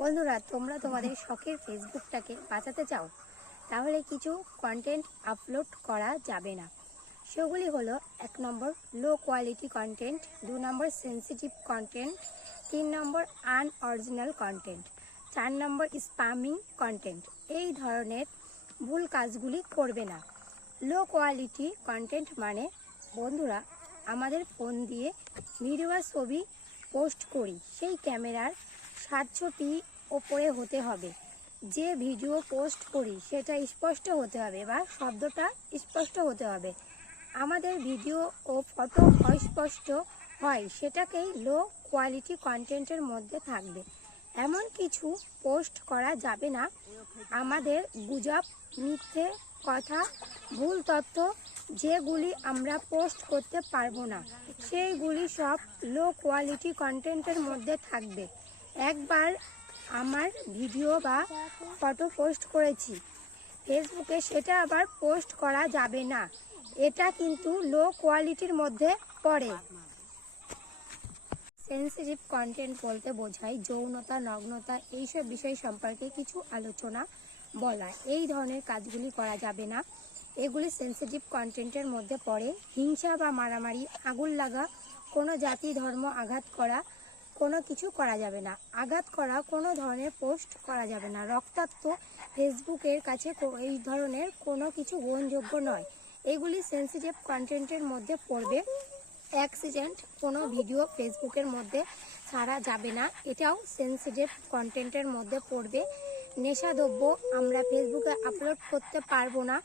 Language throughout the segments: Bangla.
বন্ধুরা, তোমরা তোমাদের শখের ফেসবুকটাকে বাঁচাতে চাও, তাহলে কিছু কন্টেন্ট আপলোড করা যাবে না। সেগুলি হলো, এক নম্বর লো কোয়ালিটি কন্টেন্ট দু নম্বর সেন্সিটিভ কন্টেন্ট তিন নম্বর আনঅরিজিনাল কন্টেন্ট চার নম্বর স্পামিং কন্টেন্ট এই ধরনের ভুল কাজগুলি করবে না। লো কোয়ালিটি কন্টেন্ট মানে বন্ধুরা, আমাদের ফোন দিয়ে ভিডিও বা ছবি পোস্ট করি, সেই ক্যামেরার সাতশো পি ওপরে হতে হবে। যে ভিডিও পোস্ট করি, সেটা স্পষ্ট হতে হবে বা শব্দটা স্পষ্ট হতে হবে। আমাদের ভিডিও ও ফটো অস্পষ্ট হয়, সেটাকেই লো কোয়ালিটি কন্টেন্টের মধ্যে থাকবে। এমন কিছু পোস্ট করা যাবে না। আমাদের গুজব, মিথ্যে কথা, ভুল তথ্য, যেগুলি আমরা পোস্ট করতে পারব না, সেইগুলি সব লো কোয়ালিটি কন্টেন্টের মধ্যে থাকবে। একবার আমার ভিডিও বা ফটো পোস্ট করেছি। ফেসবুকে সেটা আবার পোস্ট করা যাবে না। এটা কিন্তু লো কোয়ালিটির মধ্যে পড়ে। সেন্সিটিভ কন্টেন্ট বলতে বোঝায় যৌনতা, নগ্নতা, এইসব বিষয় সম্পর্কে কিছু আলোচনা বলা। এই ধরনের কাজগুলি করা যাবে না। এগুলি সেন্সিটিভ কন্টেন্টের মধ্যে পড়ে। হিংসা বা মারামারি, আগুন লাগা, কোনো জাতি, ধর্ম আঘাত করা কোনো কিছু করা যাবে না। আঘাত করা কোনো ধরনের পোস্ট করা যাবে না। রক্তাক্ত ফেসবুকের কাছে এই ধরনের কোনো কিছু গ্রহণযোগ্য নয়। এগুলি সেন্সিটিভ কন্টেন্টের মধ্যে পড়বে। অ্যাক্সিডেন্ট কোনো ভিডিও ফেসবুকের মধ্যে ছাড়া যাবে না। এটাও সেন্সিটিভ কন্টেন্টের মধ্যে পড়বে। নেশাদ্রব্য আমরা ফেসবুকে আপলোড করতে পারব না।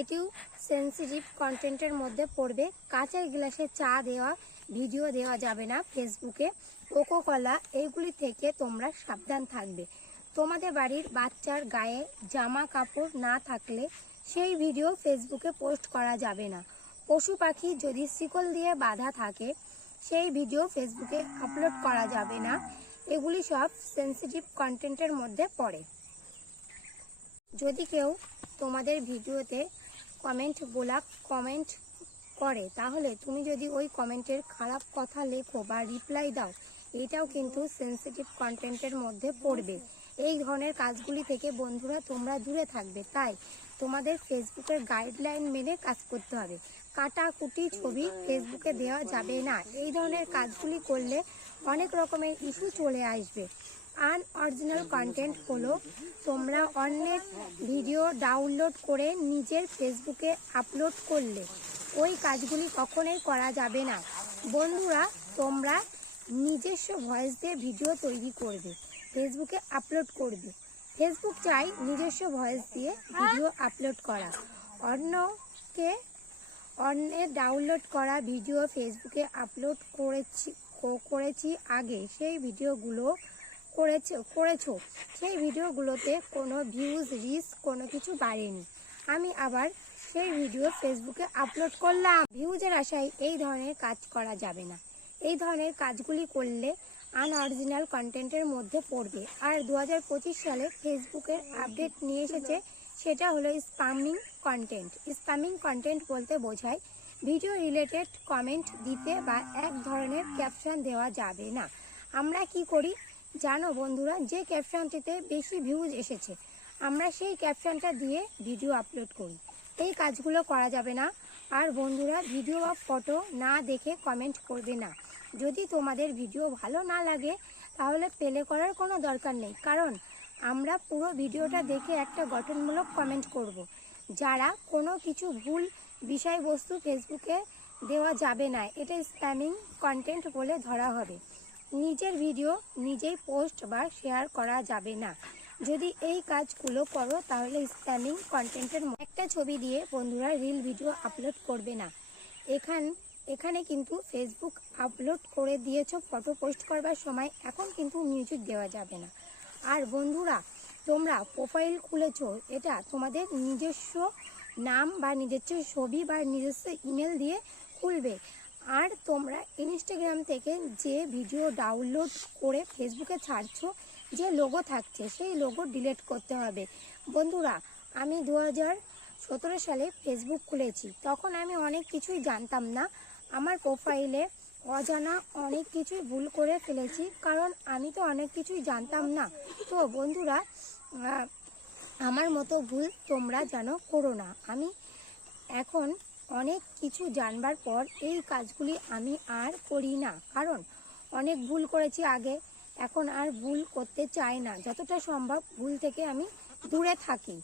এটিও সেন্সিটিভ কন্টেন্টের মধ্যে পড়বে। কাঁচের গ্লাসে চা দেওয়া ভিডিও দেওয়া যাবে না ফেসবুকে। কোকো কলা এইগুলি থেকে তোমরা সাবধান থাকবে। তোমাদের বাড়ির বাচ্চার গায়ে জামা কাপড় না থাকলে সেই ভিডিও ফেসবুকে পোস্ট করা যাবে না। পশু পাখি যদি শিকল দিয়ে বাঁধা থাকে, সেই ভিডিও ফেসবুকে আপলোড করা যাবে না। এগুলি সব সেন্সিটিভ কন্টেন্টের মধ্যে পড়ে। যদি কেউ তোমাদের ভিডিওতে কমেন্ট গোলা কমেন্ট করে, তাহলে তুমি যদি ওই কমেন্টের খারাপ কথা লেখো বা রিপ্লাই দাও এটাও কিন্তু সেন্সিটিভ কন্টেন্টের মধ্যে পড়বে। এই ধরনের কাজগুলি থেকে বন্ধুরা তোমরা দূরে থাকবে। তাই তোমাদের ফেসবুকের গাইডলাইন মেনে কাজ করতে হবে। কাটাকুটি ছবি ফেসবুকে দেওয়া যাবে না। এই ধরনের কাজগুলি করলে অনেক রকমের ইস্যু চলে আসবে। আনঅরিজিনাল কন্টেন্ট হলো তোমরা অন্যের ভিডিও ডাউনলোড করে নিজের ফেসবুকে আপলোড করলে। ওই কাজগুলি কখনোই করা যাবে না। বন্ধুরা, তোমরা নিজস্ব ভয়েস দিয়ে ভিডিও তৈরি করবে ফেসবুকে আপলোড করবে। ফেসবুক চাই নিজস্ব ভয়েস দিয়ে ভিডিও আপলোড করা। অন্যকে অন্যের ডাউনলোড করা ভিডিও ফেসবুকে আপলোড করেছি করেছি আগে। সেই ভিডিওগুলো করেছ করেছ। সেই ভিডিওগুলোতে কোনো ভিউজ রিস কোনো কিছু বাড়েনি। আমি আবার সেই ভিডিও ফেসবুকে আপলোড করলাম। ভিউজের আশায় এই ধরনের কাজ করা যাবে না। এই ধরনের কাজগুলি করলে আনঅরিজিনাল কন্টেন্টের মধ্যে পড়বে। আর দু হাজার পঁচিশ সালে ফেসবুকের আপডেট নিয়ে এসেছে, সেটা হলো স্পামিং কন্টেন্ট স্পামিং কন্টেন্ট বলতে বোঝায় ভিডিও রিলেটেড কমেন্ট দিতে বা এক ধরনের ক্যাপশন দেওয়া যাবে না। আমরা কি করি? জানো বন্ধুরা, যে ক্যাপশনটিতে বেশি ভিউজ এসেছে, আমরা সেই ক্যাপশনটা দিয়ে ভিডিও আপলোড করি। এই কাজগুলো করা যাবে না। আর বন্ধুরা ভিডিও বা ফটো না দেখে কমেন্ট করবে না। যদি তোমাদের ভিডিও ভালো না লাগে, তাহলে পেলে করার কোনো দরকার নেই। কারণ, আমরা পুরো ভিডিওটা দেখে একটা গঠনমূলক কমেন্ট করব। যারা কোনো কিছু ভুল বিষয়বস্তু ফেসবুকে দেওয়া যাবে না, এটা স্প্যামিং কন্টেন্ট বলে ধরা হবে। নিজের ভিডিও নিজেই পোস্ট বা শেয়ার করা যাবে না। যদি এই কাজগুলো করো, তাহলে স্প্যামিং কন্টেন্টের একটা ছবি দিয়ে বন্ধুরা রিল ভিডিও আপলোড করবে না। এখান, এখানে কিন্তু ফেসবুক আপলোড করে দিয়েছ ফটো পোস্ট করবার সময়। এখন কিন্তু মিউজিক দেওয়া যাবে না। আর বন্ধুরা, তোমরা প্রোফাইল খুলেছো, এটা তোমাদের নিজস্ব নাম বা নিজস্ব ছবি বা নিজস্ব ইমেল দিয়ে খুলবে। আর তোমরা ইনস্টাগ্রাম থেকে যে ভিডিও ডাউনলোড করে ফেসবুকে ছাড়ছো যে লোগো থাকছে, সেই লোগো ডিলিট করতে হবে। বন্ধুরা, আমি দু সতেরো সালে ফেসবুক খুলেছি। তখন আমি অনেক কিছুই জানতাম না। আমার প্রোফাইলে অজানা অনেক কিছুই ভুল করে ফেলেছি, কারণ আমি তো অনেক কিছুই জানতাম না। তো বন্ধুরা আমার মতো ভুল তোমরা যেন করো না। আমি এখন অনেক কিছু জানবার পর এই কাজগুলি আমি আর করি না। কারণ অনেক ভুল করেছি আগে এখন আর ভুল করতে চাই না। যতটা সম্ভব ভুল থেকে আমি দূরে থাকি।